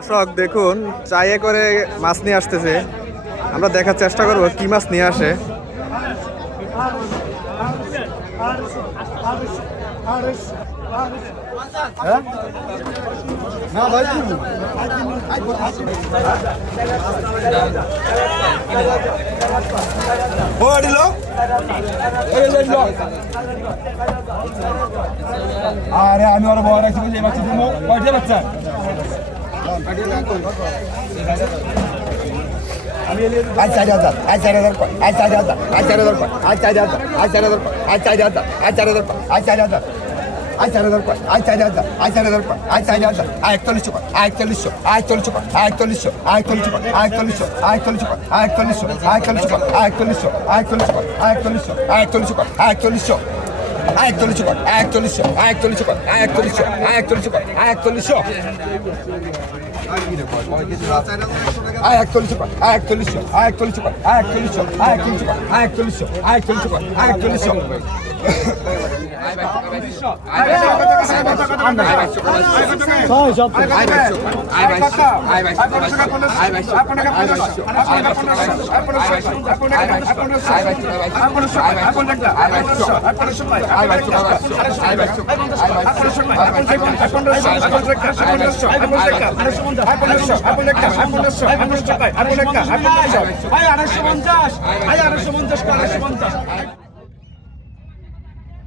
দর্শক দেখুন চায়ে করে মাছ নিয়ে আসতেছে। আমরা দেখার চেষ্টা করব কি মাছ নিয়ে আসে। আরে আমি ওরা বড় রাখছি যে বাচ্চা দেবো কয়টা বাচ্চা আজ 4,000 আজ 4,000 আজ 4,000 আজ 4,000 আজ 4,000 আজ 4,000 আজ 4,000 আজ 4,000 আজ 4,000 আজ 4,000 আজ 4,000 আজ 4,000 আজ 4,000 আজ 41 আজ 41 আজ 41 আজ 41 আজ 41 আজ 41 আজ 41 আজ 41 আজ 41 আজ 41 আজ 41 আজ 41 আজ 41 আজ 41 41 41 41 41 41 41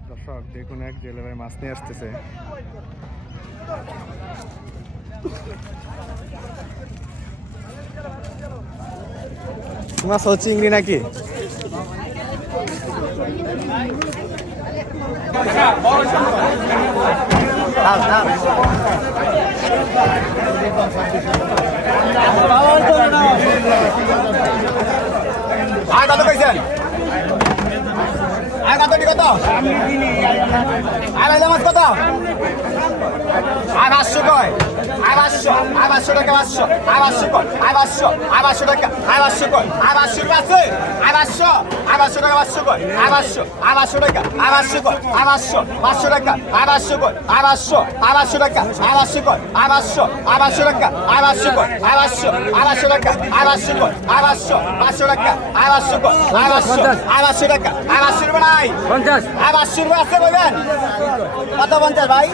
দর্শক দেখুন এক জেলে ভাই মাছ নিয়ে আসতেছে। মাছ হচ্ছে চিংড়ি নাকি? আর কত কইছেন? আর কত কত? আর মাছ কত? আর 500 কয়? আর 500 টাকা 500 আর 500 কয়? আর 500 টাকা আর 500 কয়? আর 500 আছে? আর 500 টাকা 500 কয়? আর 500 টাকা আর 500 কয়? আর 500 টাকা আর 500 কয়? আর 500 টাকা আর 500 কয়? আর 500 টাকা আর 500 কয়? আর 500 টাকা আর 500 কয়? আর 500 টাকা আর 500 কয়? আর 500 টাকা আর 500 নাই 50 আর 500 আছে বলেন কত 50 ভাই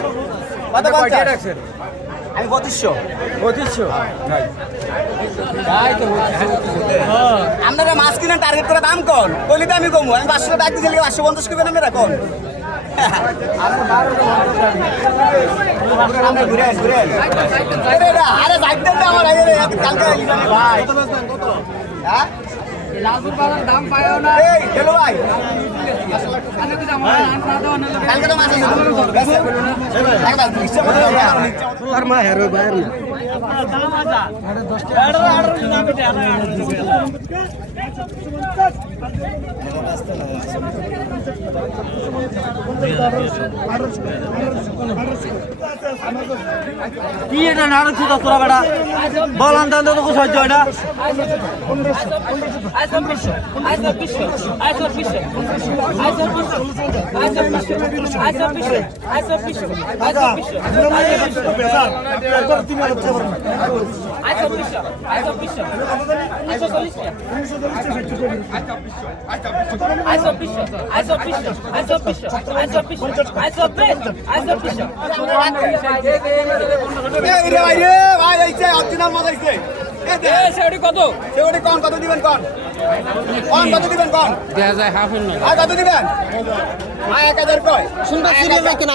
কত 50 আমি 2500 আপনারা মাছ কিনে টার্গেট করে দাম কোন কইলে তো আমি কমু আমি 500 টাকা দিলে 550 করবেন আপনারা কোন আরে যাইতেন না আমার কালকে ভাই হ্যাঁ দাম পায়ও না এই চলো ভাই কালকে তো মাছ আছে একদম ইচ্ছা করে আর মা হেরো বাইরে কি এটা নাড়া ছিল তোরা বেটা বল আনতে তো কিছু সহ্য হয় না কত দিবেন কন কত দিবেন কন দেয়া যায় হাফ এর না আর কত দিবেন 1000 কয় শুনবা সিরিয়াল রাখেন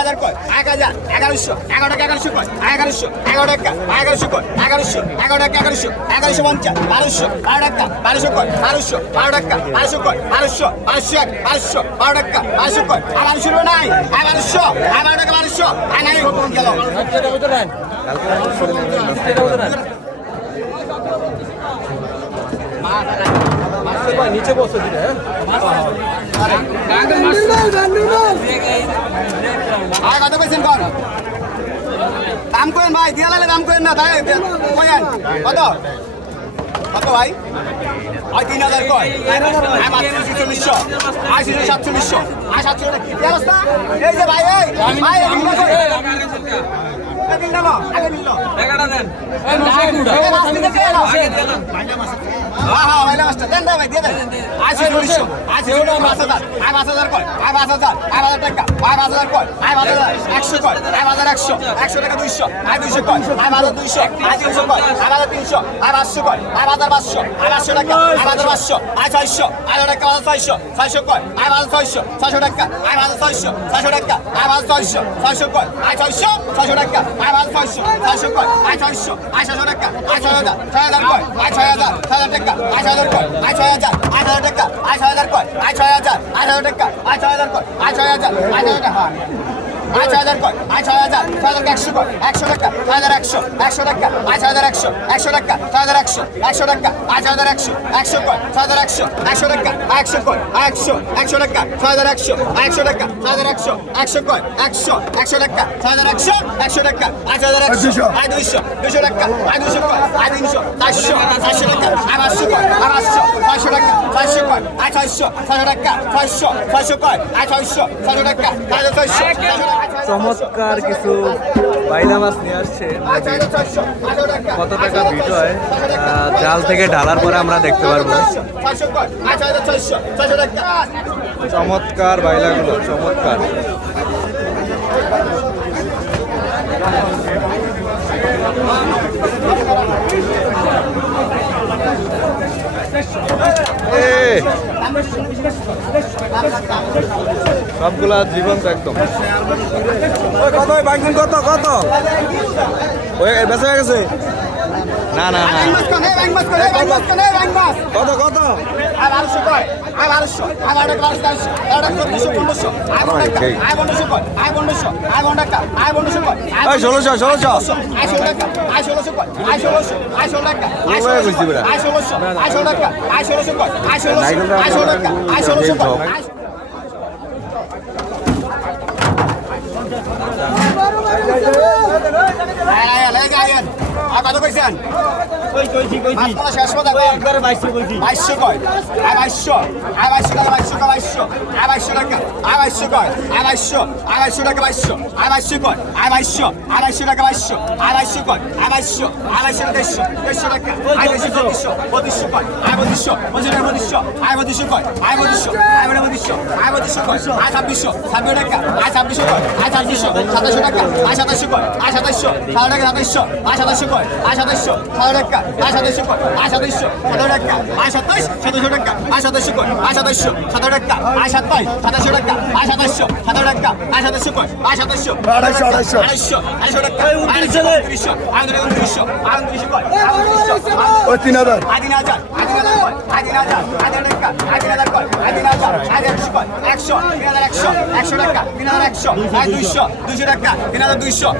1000 কয় 1000 1100 11 টাকা 1100 কয় 1100 11 টাকা 1100 কয় 1100 11 টাকা 1100 1150 1200 12 টাকা 1200 কয় 1200 12 টাকা 1200 কয় 1200 1200 12 টাকা 1200 কয় 1200 নাই 1200 12 টাকা 1200 আর নাই গেল নিচে বসে দিলে কত পেয়েছেন কর দাম করেন ভাই দিয়া লাগলে দাম করেন না তাই কয়েন কত কত ভাই আর 3,000 কয় 4,400 4,700 এই যে ভাই এই ভাই আগে নিল টাকাটা দেন হ্যাঁ হ্যাঁ ভাই লাস্ট দেন ভাই দিয়ে দেন আশি 200 আশি 5000 আই 5000 কয় আই 5000 আই 5000 টাকা আই 5000 কয় আই 5000 100 কয় আই 100 100 টাকা 200 আই 200 কয় আই 200 আই 300 কয় আই 300 আই 500 কয় আই 500 আই 500 টাকা আই 500 আই 600 আই টাকা 600 600 কয় আই 600 600 টাকা আই 600 600 টাকা আই 600 600 কয় আই 600 600 টাকা আই 600 600 কয় আই 600 আই 600 টাকা আই 6000 6000 কয় আই 6000 6000 টাকা আই 6000 কয় আই 6000 আই 6000 টাকা আই 6000 কয় আই 6000 আই 6000 টাকা আই 6000 কয় আই 6000 আই 6000 টাকা আই 6000 কয় আই 6000 6000 100 কয় 100 টাকা 6100 100 টাকা আই 6100 100 টাকা 6100 100 টাকা আই 6100 100 কয় 6100 100 টাকা 100 কয় 100 100 টাকা 6100 100 টাকা 6100 100 কয় 100 100 টাকা 6100 100 টাকা আই 6100 আই 200 200 টাকা আই 200 কয় আই 300 400 400 টাকা আই 500 কয় আই 500 600 টাকা 600 কয় আই 600 600 টাকা 600 600 কয় আই 600 600 টাকা আই 600 চমৎকার কিছু বাইলা মাছ নিয়ে আসছে কত টাকা বিট হয় জাল থেকে ঢালার পরে আমরা দেখতে পারবো চমৎকার বাইলাগুলো চমৎকার সবগুলা জীবন্ত একদম কত বাইকদিন কত কত বেঁচে গেছে না না না কত কত ষোলোশো ষোলোশো কত কইছেন শেষ কথা একবারে 2200 কয় 2200 টাকা 2200 টাকা 2200 কয় 2200 টাকা 2200 কয় 2200 টাকা 2200 কয় 2200 টাকা 150 টাকা 2200 কয় 2200 কয় 2200 কয় 2600 টাকা 2600 কয় 2700 টাকা 2700 কয় 2700 টাকা 2700 কয় 2700 টাকা 2700 কয় 2700 টাকা 27 টাকা 2700 কয় 2700 টাকা 27 টাকা 2700 টাকা 2700 কয় 2700 250 টাকা 2900 কয় 3000 কয় 100 টাকা 3100 200 টাকা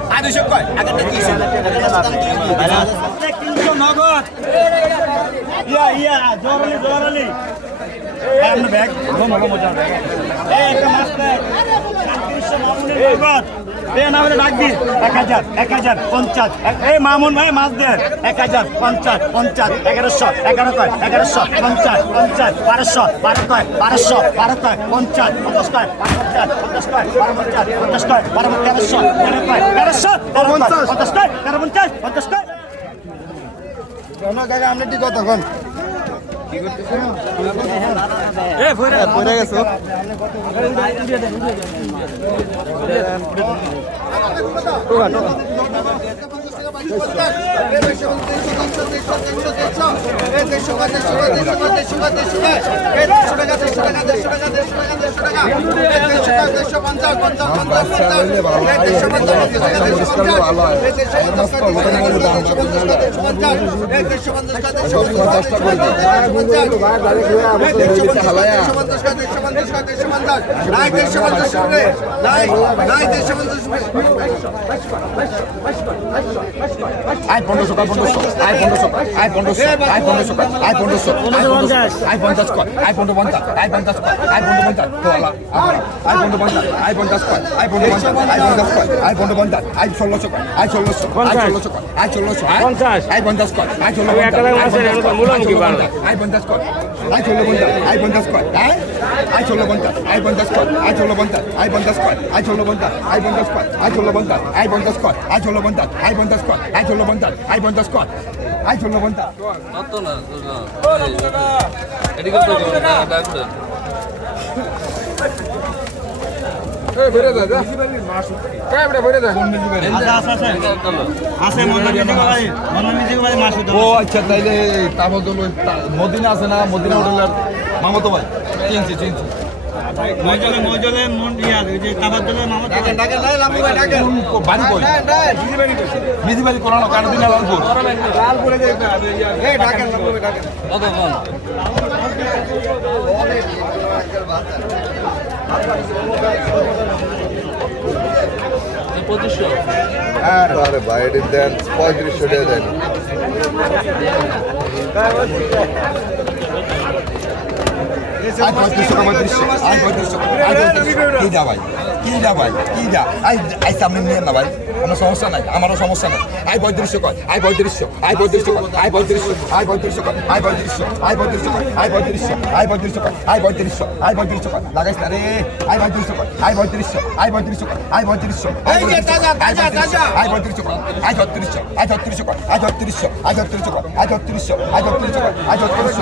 3200 কয় আগেরটা কি নগদ ইয়া জোরালি ব্যাগ মজার একটা মাছ নগদ না হলে ডাক দিন 1000 50 এই মামুন ভাই মাছ দেন 1000 50 1100 11 কয় 1100 50 1200 12 কয় 1200 12 কয় 50 50 কয় 50 কয় 50 কয় 1300 কয় 1300 50 কয় 50 কয় আমরা ঠিক তখন পড়ে গেছো আয় 1500 আই 1500 আই 1500 কর আই 1500 আই 50 কর আই 50 আই 50 কর আই 50 তো আলা আই 50 আই 50 কর আই 50 আই 50 কর আই 50 আই 1600 কর আই 1600 আই 1600 কর আই 1600 আই 50 কর আই 1600 আই 50 কর আই 16 আই 50 কর আই 16 আই 50 কর আই 16 আই 50 কর আই 16 আই 50 কর আই 16 আই 50 কর আই 16 আই 50 কর আই 16 আই 50 কর আই 16 অত না এদিকে তো না ডাক্তার ও আচ্ছা তাইলে তা বদল মদিনা আছে না মদিনা হোটেলের মামাতো ভাই চিনছি চিনছি বাড়ি কই মিজি বাড়ি করানো কার দিন লালপুর কত কম পঁচিশশো আরে ভাই এটি দেন 3500 টাকা দেন আই 3500 আই 3500 আই 3500 কি যা ভাই কি যা ভাই কি যা আই সামনে নিয়ে না ভাই কোনো সমস্যা নাই আমারও সমস্যা নাই আই 3500 কর আই 3500 আই 3500 কর আই 3500 আই 3500 কর আই 3500 আই 3500 কর আই 3500 আই 3500 কর আই 3500 আই 3500 কর লাগাইস না রে আই 3500 কর আই 3500 আই 3500 কর আই 3500 এই যে তাজা তাজা তাজা আই 3500 কর আই 3600 আই 3600 কর আই 3600 আই 3600 কর আই 3600 আই 3600 কর আই 3600